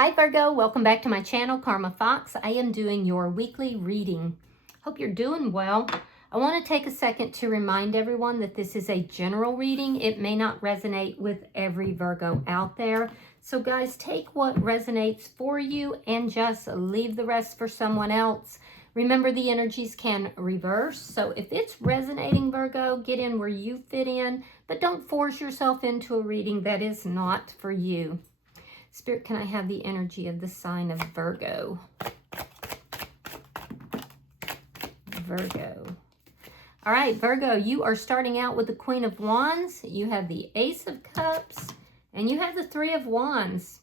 Hi Virgo, welcome back to my channel, Karma Fox. I am doing your weekly reading. Hope you're doing well. I want to take a second to remind everyone that this is a general reading. It may not resonate with every Virgo out there. So guys, take what resonates for you and just leave the rest for someone else. Remember, the energies can reverse. So if it's resonating, Virgo, get in where you fit in, but don't force yourself into a reading that is not for you. Spirit, can I have the energy of the sign of Virgo? Virgo. All right, Virgo, you are starting out with the Queen of Wands. You have the Ace of Cups, and you have the Three of Wands.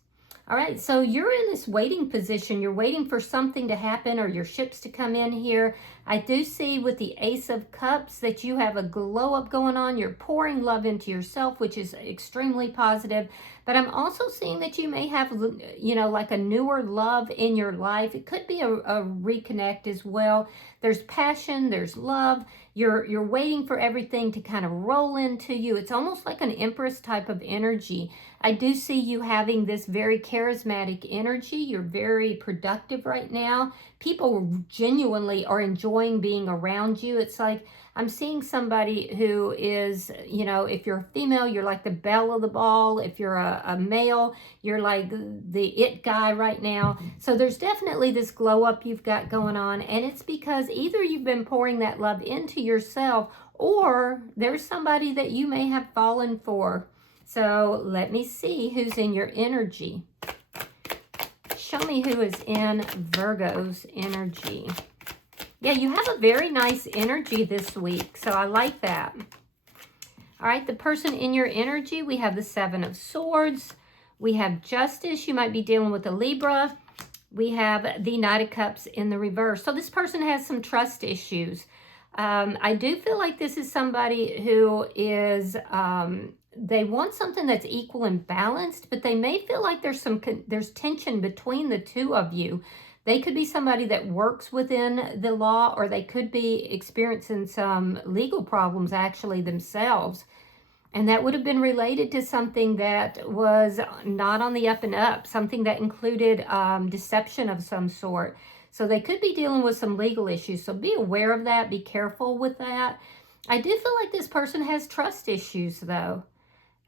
All right, so you're in this waiting position. You're waiting for something to happen or your ships to come in here. I do see with the Ace of Cups that you have a glow up going on. You're pouring love into yourself, which is extremely positive. But I'm also seeing that you may have, like a newer love in your life. It could be a reconnect as well. There's passion, there's love. You're waiting for everything to kind of roll into you. It's almost like an Empress type of energy. I do see you having this very charismatic energy. You're very productive right now. People genuinely are enjoying being around you. It's like I'm seeing somebody who is, if you're a female, you're like the belle of the ball. If you're a male, you're like the it guy right now. So there's definitely this glow up you've got going on. And it's because either you've been pouring that love into yourself or there's somebody that you may have fallen for. So let me see who's in your energy. Show me who is in Virgo's energy. Yeah, you have a very nice energy this week, so I like that. All right, the person in your energy, we have the Seven of Swords. We have Justice. You might be dealing with a Libra. We have the Knight of Cups in the reverse. So this person has some trust issues. I do feel like this is somebody who is... they want something that's equal and balanced, but they may feel like there's tension between the two of you. They could be somebody that works within the law, or they could be experiencing some legal problems actually themselves. And that would have been related to something that was not on the up and up, something that included deception of some sort. So they could be dealing with some legal issues. So be aware of that. Be careful with that. I do feel like this person has trust issues though.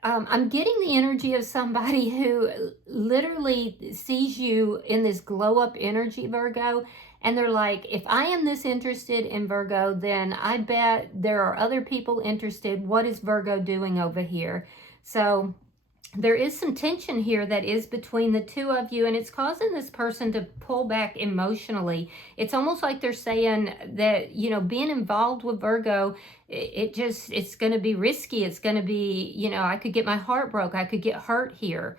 I'm getting the energy of somebody who literally sees you in this glow up energy, Virgo, and they're like, if I am this interested in Virgo, then I bet there are other people interested. What is Virgo doing over here? So there is some tension here that is between the two of you, and it's causing this person to pull back emotionally. It's almost like they're saying that, being involved with Virgo, it's going to be risky. It's going to be, I could get my heart broke. I could get hurt here.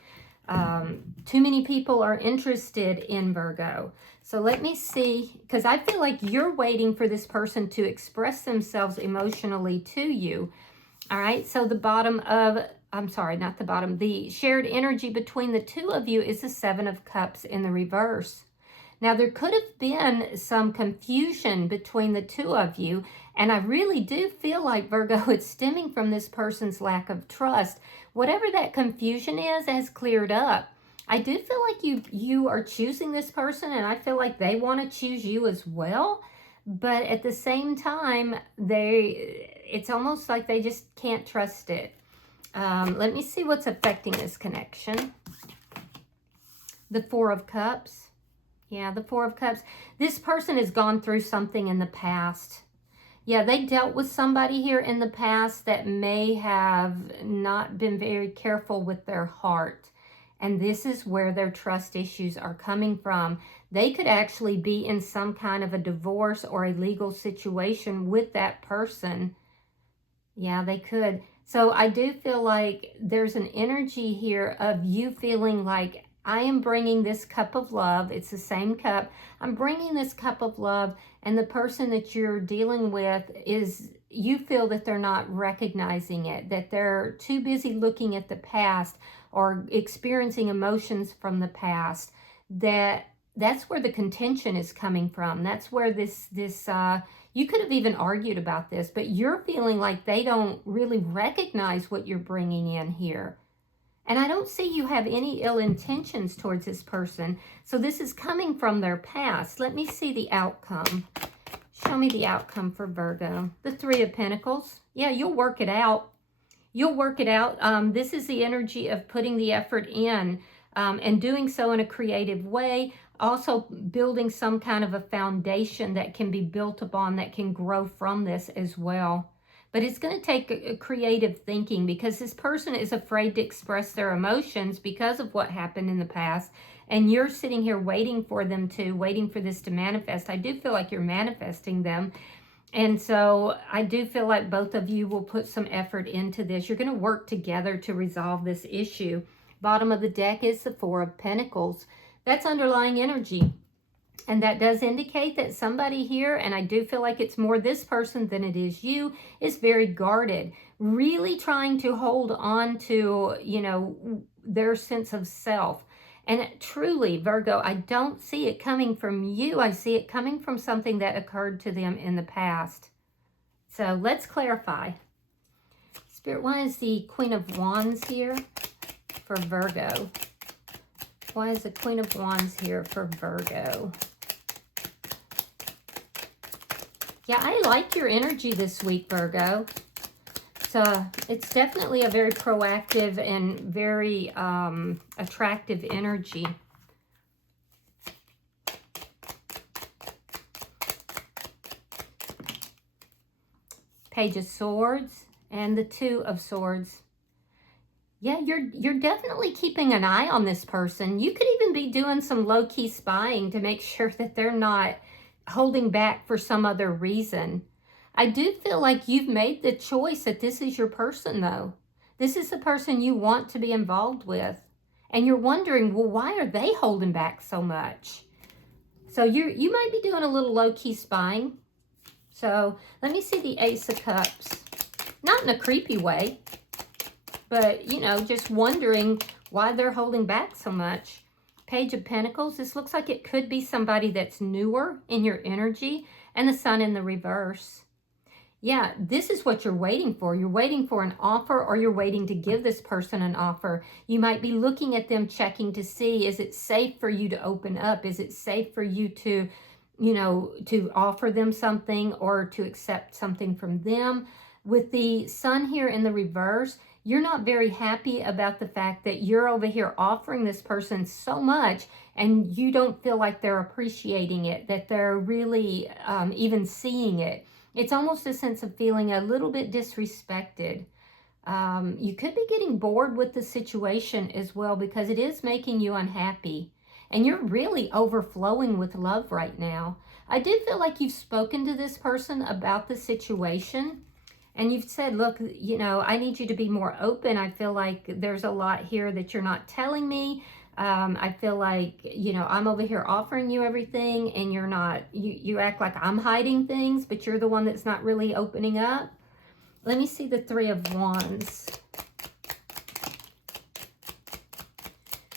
Too many people are interested in Virgo. So let me see, because I feel like you're waiting for this person to express themselves emotionally to you. All right, so the shared energy between the two of you is the Seven of Cups in the reverse. Now, there could have been some confusion between the two of you, and I really do feel like, Virgo, it's stemming from this person's lack of trust. Whatever that confusion is has cleared up. I do feel like you are choosing this person, and I feel like they want to choose you as well. But at the same time, it's almost like they just can't trust it. Let me see what's affecting this connection. The Four of Cups. Yeah, the Four of Cups. This person has gone through something in the past. Yeah, they dealt with somebody here in the past that may have not been very careful with their heart. And this is where their trust issues are coming from. They could actually be in some kind of a divorce or a legal situation with that person. Yeah, they could. So I do feel like there's an energy here of you feeling like, I am bringing this cup of love. It's the same cup. I'm bringing this cup of love, and the person that you're dealing with you feel that they're not recognizing it, that they're too busy looking at the past or experiencing emotions from the past. That's where the contention is coming from. That's where you could have even argued about this, but you're feeling like they don't really recognize what you're bringing in here. And I don't see you have any ill intentions towards this person. So this is coming from their past. Let me see the outcome. Show me the outcome for Virgo. The Three of Pentacles. Yeah, you'll work it out. You'll work it out. This is the energy of putting the effort in and doing so in a creative way. Also building some kind of a foundation that can be built upon, that can grow from this as well. But it's going to take a creative thinking, because this person is afraid to express their emotions because of what happened in the past. And you're sitting here waiting for this to manifest. I do feel like you're manifesting them. And so I do feel like both of you will put some effort into this. You're going to work together to resolve this issue. Bottom of the deck is the Four of Pentacles. That's underlying energy. And that does indicate that somebody here, and I do feel like it's more this person than it is you, is very guarded, really trying to hold on to, you know, their sense of self. And truly, Virgo, I don't see it coming from you. I see it coming from something that occurred to them in the past. So let's clarify. Spirit, why is the Queen of Wands here for Virgo? Why is the Queen of Wands here for Virgo? Yeah, I like your energy this week, Virgo. So it's definitely a very proactive and very attractive energy. Page of Swords and the Two of Swords. Yeah, you're definitely keeping an eye on this person. You could even be doing some low-key spying to make sure that they're not holding back for some other reason. I do feel like you've made the choice that this is your person, though. This is the person you want to be involved with. And you're wondering, well, why are they holding back so much? So you might be doing a little low-key spying. So let me see the Ace of Cups. Not in a creepy way, but, you know, just wondering why they're holding back so much. Page of Pentacles. This looks like it could be somebody that's newer in your energy. And the Sun in the reverse. Yeah, this is what you're waiting for. You're waiting for an offer, or you're waiting to give this person an offer. You might be looking at them, checking to see, is it safe for you to open up? Is it safe for you to, you know, to offer them something or to accept something from them? With the Sun here in the reverse, you're not very happy about the fact that you're over here offering this person so much and you don't feel like they're appreciating it, that they're really even seeing it. It's almost a sense of feeling a little bit disrespected. You could be getting bored with the situation as well, because it is making you unhappy. And you're really overflowing with love right now. I did feel like you've spoken to this person about the situation. And you've said, look, you know, I need you to be more open. I feel like there's a lot here that you're not telling me. I feel like, you know, I'm over here offering you everything and you're not, you act like I'm hiding things, but you're the one that's not really opening up. Let me see the Three of Wands.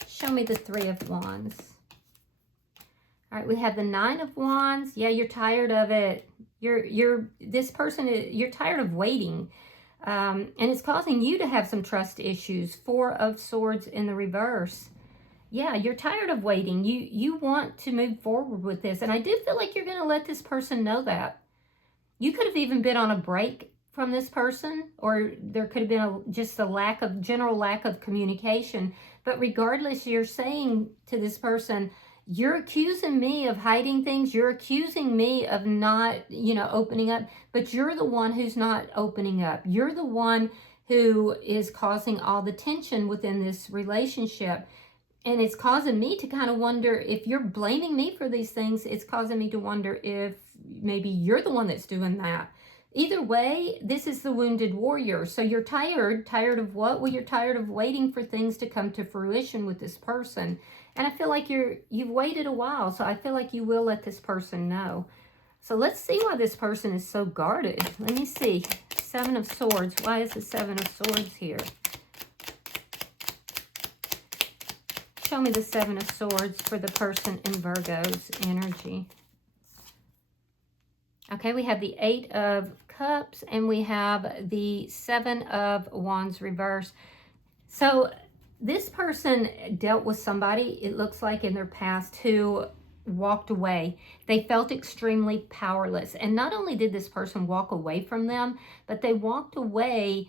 Show me the Three of Wands. All right, we have the Nine of Wands. Yeah, you're tired of it. This person, you're tired of waiting. And it's causing you to have some trust issues. Four of Swords in the reverse. Yeah, you're tired of waiting. You want to move forward with this. And I do feel like you're going to let this person know that. You could have even been on a break from this person, or there could have been just a general lack of communication. But regardless, you're saying to this person, you're accusing me of hiding things. You're accusing me of not, you know, opening up. But you're the one who's not opening up. You're the one who is causing all the tension within this relationship. And it's causing me to kind of wonder, if you're blaming me for these things, it's causing me to wonder if maybe you're the one that's doing that. Either way, this is the wounded warrior. So you're tired. Tired of what? Well, you're tired of waiting for things to come to fruition with this person. And I feel like you've waited a while. So I feel like you will let this person know. So let's see why this person is so guarded. Let me see. Seven of Swords. Why is the Seven of Swords here? Show me the Seven of Swords for the person in Virgo's energy. Okay, we have the Eight of Cups and we have the Seven of Wands reverse. So This person dealt with somebody, it looks like, in their past who walked away. They felt extremely powerless. And not only did this person walk away from them, but they walked away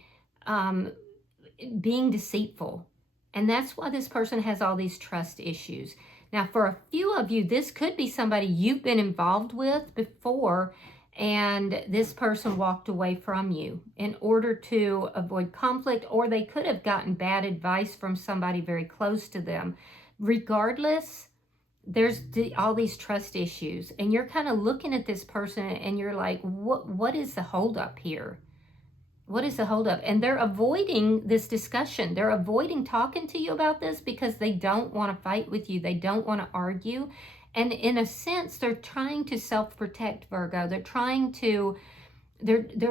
being deceitful. And that's why this person has all these trust issues. Now, for a few of you, this could be somebody you've been involved with before, and this person walked away from you in order to avoid conflict, or they could have gotten bad advice from somebody very close to them. Regardless, there's all these trust issues, and you're kind of looking at this person and you're like, what is the holdup here? What is the holdup? And they're avoiding this discussion. They're avoiding talking to you about this because they don't want to fight with you. They don't want to argue. And in a sense, they're trying to self-protect, Virgo. They're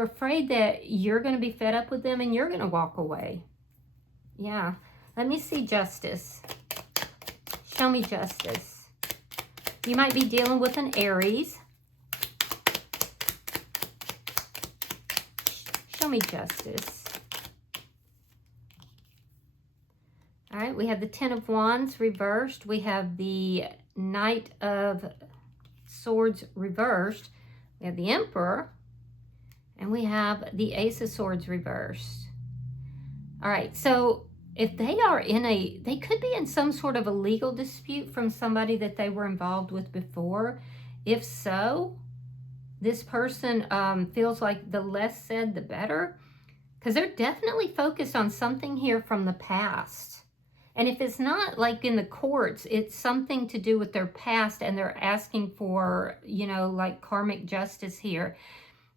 afraid that you're going to be fed up with them and you're going to walk away. Yeah. Let me see justice. Show me justice. You might be dealing with an Aries. Show me justice. All right, we have the Ten of Wands reversed. We have the Knight of Swords reversed. We have the Emperor. And we have the Ace of Swords reversed. All right, so if they are they could be in some sort of a legal dispute from somebody that they were involved with before. If so, this person feels like the less said, the better, because they're definitely focused on something here from the past. And if it's not like in the courts, it's something to do with their past, and they're asking for, you know, like karmic justice here.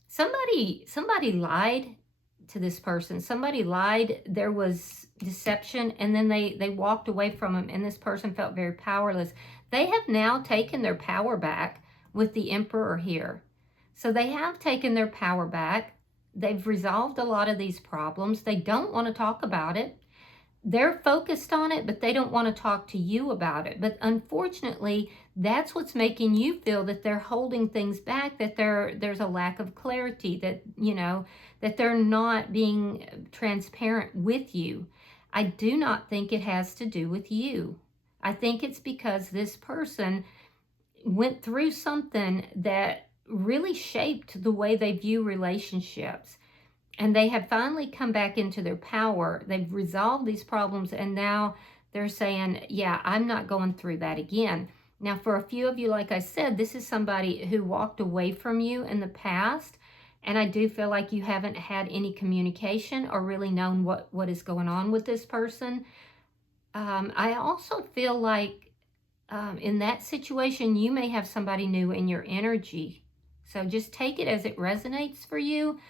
Somebody lied to this person. Somebody lied. There was deception, and then they walked away from him, and this person felt very powerless. They have now taken their power back with the Emperor here. So they have taken their power back. They've resolved a lot of these problems. They don't want to talk about it. They're focused on it, but they don't want to talk to you about it. But unfortunately, that's what's making you feel that they're holding things back, that there's a lack of clarity, that, you know, that they're not being transparent with you. I do not think it has to do with you. I think it's because this person went through something that really shaped the way they view relationships. And they have finally come back into their power. They've resolved these problems, and now they're saying, yeah, I'm not going through that again. Now, for a few of you, like I said, this is somebody who walked away from you in the past, and I do feel like you haven't had any communication or really known what is going on with this person. I also feel like in that situation, you may have somebody new in your energy. So just take it as it resonates for you.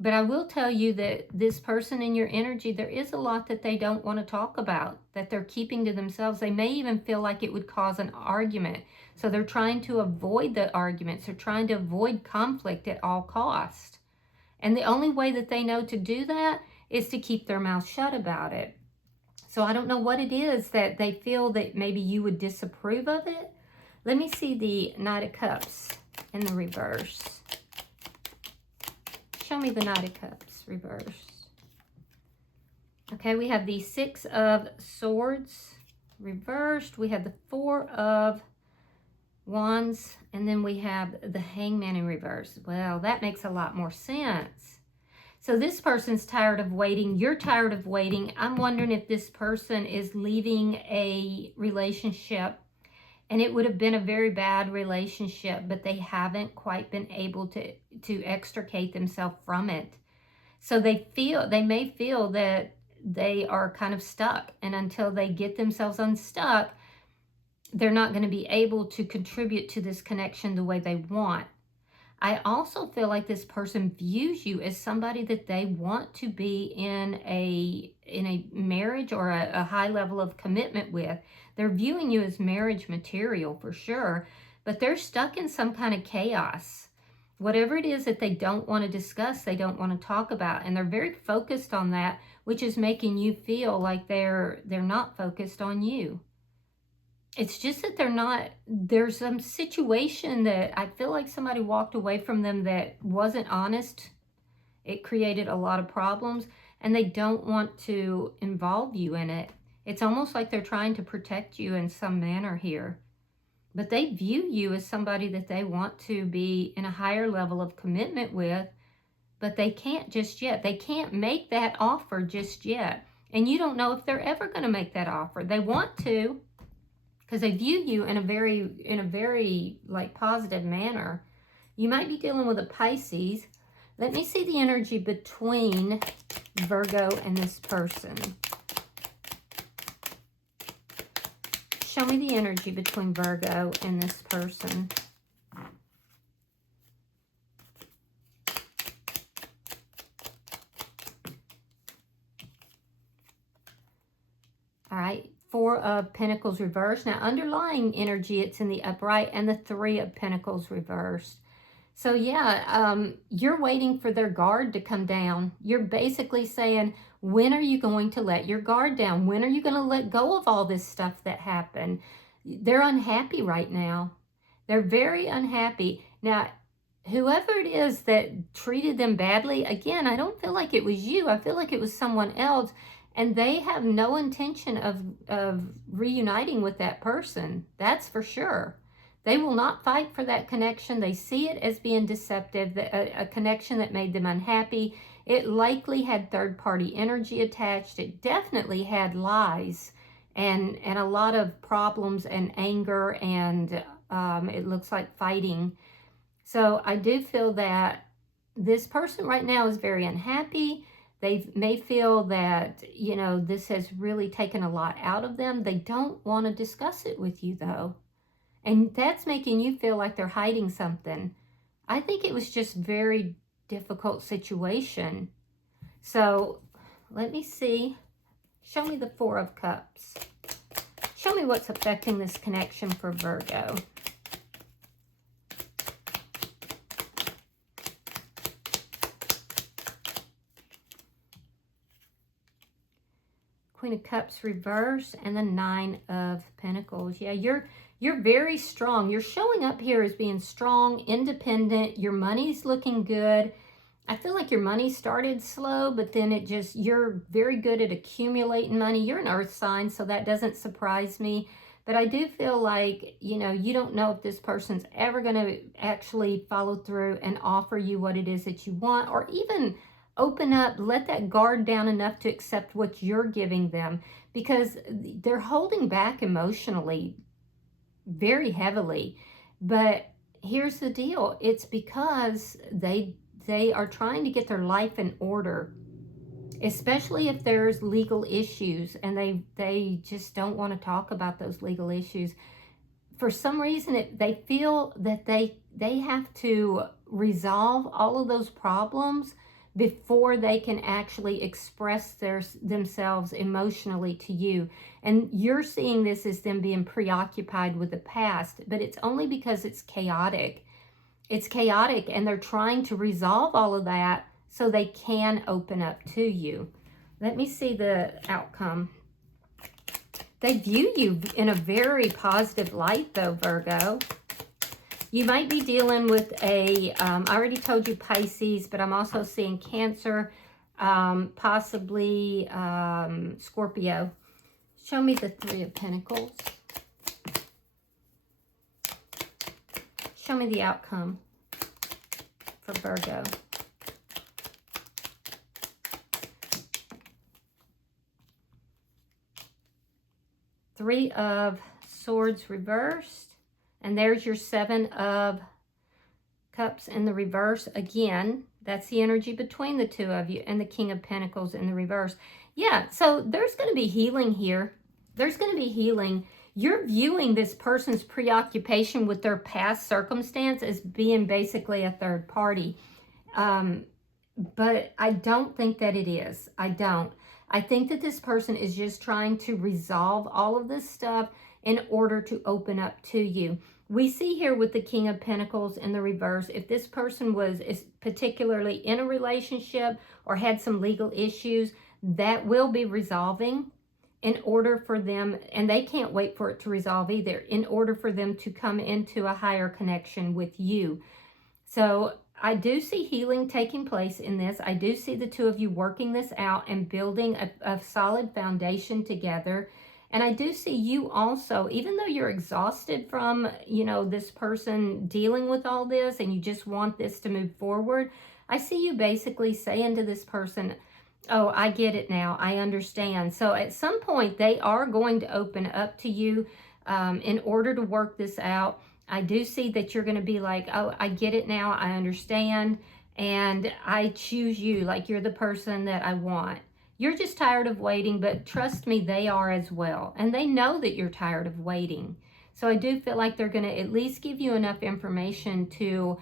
But I will tell you that this person in your energy, there is a lot that they don't want to talk about, that they're keeping to themselves. They may even feel like it would cause an argument. So they're trying to avoid the arguments. They're trying to avoid conflict at all costs. And the only way that they know to do that is to keep their mouth shut about it. So I don't know what it is that they feel that maybe you would disapprove of it. Let me see the Knight of Cups in the reverse. Show me the Knight of Cups reversed. Okay, we have the Six of Swords reversed. We have the Four of Wands, and then we have the Hangman in reverse. Well, that makes a lot more sense. So this person's tired of waiting. You're tired of waiting. I'm wondering if this person is leaving a relationship, and it would have been a very bad relationship, but they haven't quite been able to extricate themselves from it. So they may feel that they are kind of stuck, and until they get themselves unstuck, they're not going to be able to contribute to this connection the way they want. I also feel like this person views you as somebody that they want to be in a marriage or a high level of commitment with. They're viewing you as marriage material for sure, but they're stuck in some kind of chaos. Whatever it is that they don't want to discuss, they don't want to talk about, and they're very focused on that, which is making you feel like they're not focused on you. It's just that there's some situation that I feel like somebody walked away from them that wasn't honest. It created a lot of problems, and they don't want to involve you in it. It's almost like they're trying to protect you in some manner here. But they view you as somebody that they want to be in a higher level of commitment with, but they can't just yet. They can't make that offer just yet. And you don't know if they're ever going to make that offer. They want to, because they view you in a very like positive manner. You might be dealing with a Pisces. Let me see the energy between Virgo and this person. Show me the energy between Virgo and this person. All right, Four of Pentacles reversed. Now, underlying energy, it's in the upright, and the Three of Pentacles reversed. So, yeah, you're waiting for their guard to come down. You're basically saying, when are you going to let your guard down? When are you going to let go of all this stuff that happened? They're unhappy right now. They're very unhappy. Now, whoever it is that treated them badly, again, I don't feel like it was you. I feel like it was someone else. And they have no intention of reuniting with that person. That's for sure. They will not fight for that connection. They see it as being deceptive, a connection that made them unhappy. It likely had third-party energy attached. It definitely had lies and a lot of problems and anger, and it looks like fighting. So I do feel that this person right now is very unhappy. They may feel that, you know, this has really taken a lot out of them. They don't want to discuss it with you, though. And that's making you feel like they're hiding something. I think it was just very difficult situation. So let me see. Show me the Four of Cups. Show me what's affecting this connection for Virgo. Queen of Cups reversed, and the Nine of Pentacles. Yeah, you're very strong. You're showing up here as being strong, independent. Your money's looking good. I feel like your money started slow, but then you're very good at accumulating money. You're an earth sign, so that doesn't surprise me. But I do feel like, you know, you don't know if this person's ever going to actually follow through and offer you what it is that you want, or even open up, let that guard down enough to accept what you're giving them, because they're holding back emotionally very heavily. But here's the deal. It's because they are trying to get their life in order, especially if there's legal issues, and they just don't want to talk about those legal issues. For some reason, they feel that they have to resolve all of those problems before they can actually express themselves emotionally to you. And you're seeing this as them being preoccupied with the past, but it's only because it's chaotic. It's chaotic, and they're trying to resolve all of that so they can open up to you. Let me see the outcome. They view you in a very positive light, though, Virgo. You might be dealing with I already told you Pisces, but I'm also seeing Cancer, possibly Scorpio. Show me the Three of Pentacles. Show me the outcome for Virgo. Three of Swords reversed. And there's your Seven of Cups in the reverse. Again, that's the energy between the two of you, and the King of Pentacles in the reverse. Yeah, so there's going to be healing here. There's going to be healing. You're viewing this person's preoccupation with their past circumstance as being basically a third party. But I don't think that it is. I don't. I think that this person is just trying to resolve all of this stuff in order to open up to you. We see here with the King of Pentacles in the reverse, if this person is particularly in a relationship or had some legal issues, that will be resolving in order for them, and they can't wait for it to resolve either, in order for them to come into a higher connection with you. So I do see healing taking place in this. I do see the two of you working this out and building a solid foundation together. And I do see you also, even though you're exhausted from, you know, this person dealing with all this and you just want this to move forward, I see you basically saying to this person, oh, I get it now. I understand. So at some point, they are going to open up to you in order to work this out. I do see that you're going to be like, oh, I get it now. I understand. And I choose you, like you're the person that I want. You're just tired of waiting, but trust me, they are as well. And they know that you're tired of waiting. So I do feel like they're going to at least give you enough information to,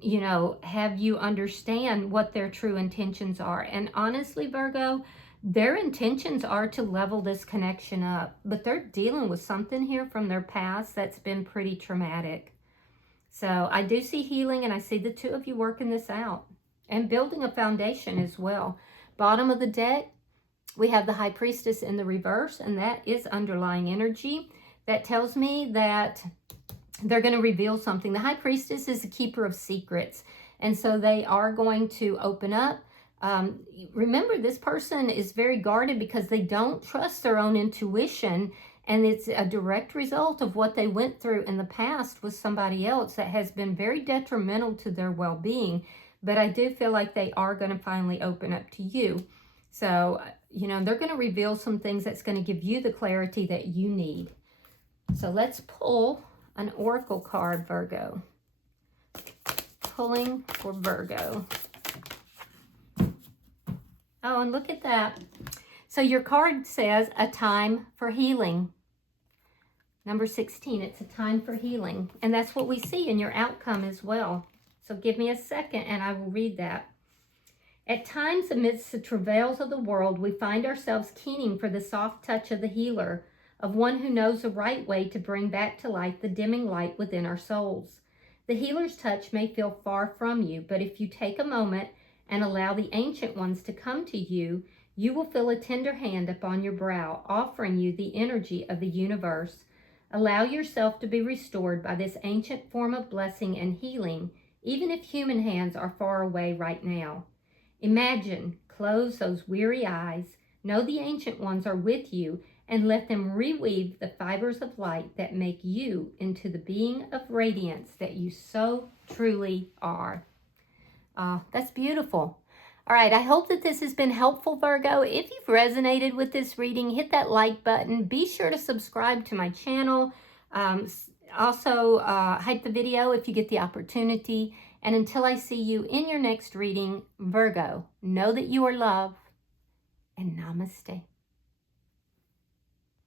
you know, have you understand what their true intentions are. And honestly, Virgo, their intentions are to level this connection up, but they're dealing with something here from their past that's been pretty traumatic. So I do see healing, and I see the two of you working this out and building a foundation as well. Bottom of the deck, we have the High Priestess in the reverse, and that is underlying energy. That tells me that they're going to reveal something. The High Priestess is a keeper of secrets, and so they are going to open up. Remember, this person is very guarded because they don't trust their own intuition, and it's a direct result of what they went through in the past with somebody else that has been very detrimental to their well-being. But I do feel like they are going to finally open up to you. So, you know, they're going to reveal some things that's going to give you the clarity that you need. So let's pull an oracle card, Virgo. Pulling for Virgo. Oh, and look at that. So your card says a time for healing. Number 16, it's a time for healing. And that's what we see in your outcome as well. So give me a second and I will read that. At times, amidst the travails of the world, we find ourselves keening for the soft touch of the healer, of one who knows the right way to bring back to light the dimming light within our souls. The healer's touch may feel far from you, but if you take a moment and allow the ancient ones to come to you, you will feel a tender hand upon your brow, offering you the energy of the universe. Allow yourself to be restored by this ancient form of blessing and healing, even if human hands are far away right now. Imagine, close those weary eyes, know the ancient ones are with you, and let them reweave the fibers of light that make you into the being of radiance that you so truly are. That's beautiful. All right, I hope that this has been helpful, Virgo. If you've resonated with this reading, hit that like button. Be sure to subscribe to my channel. Also, hype the video if you get the opportunity. And until I see you in your next reading, Virgo, know that you are loved, and namaste.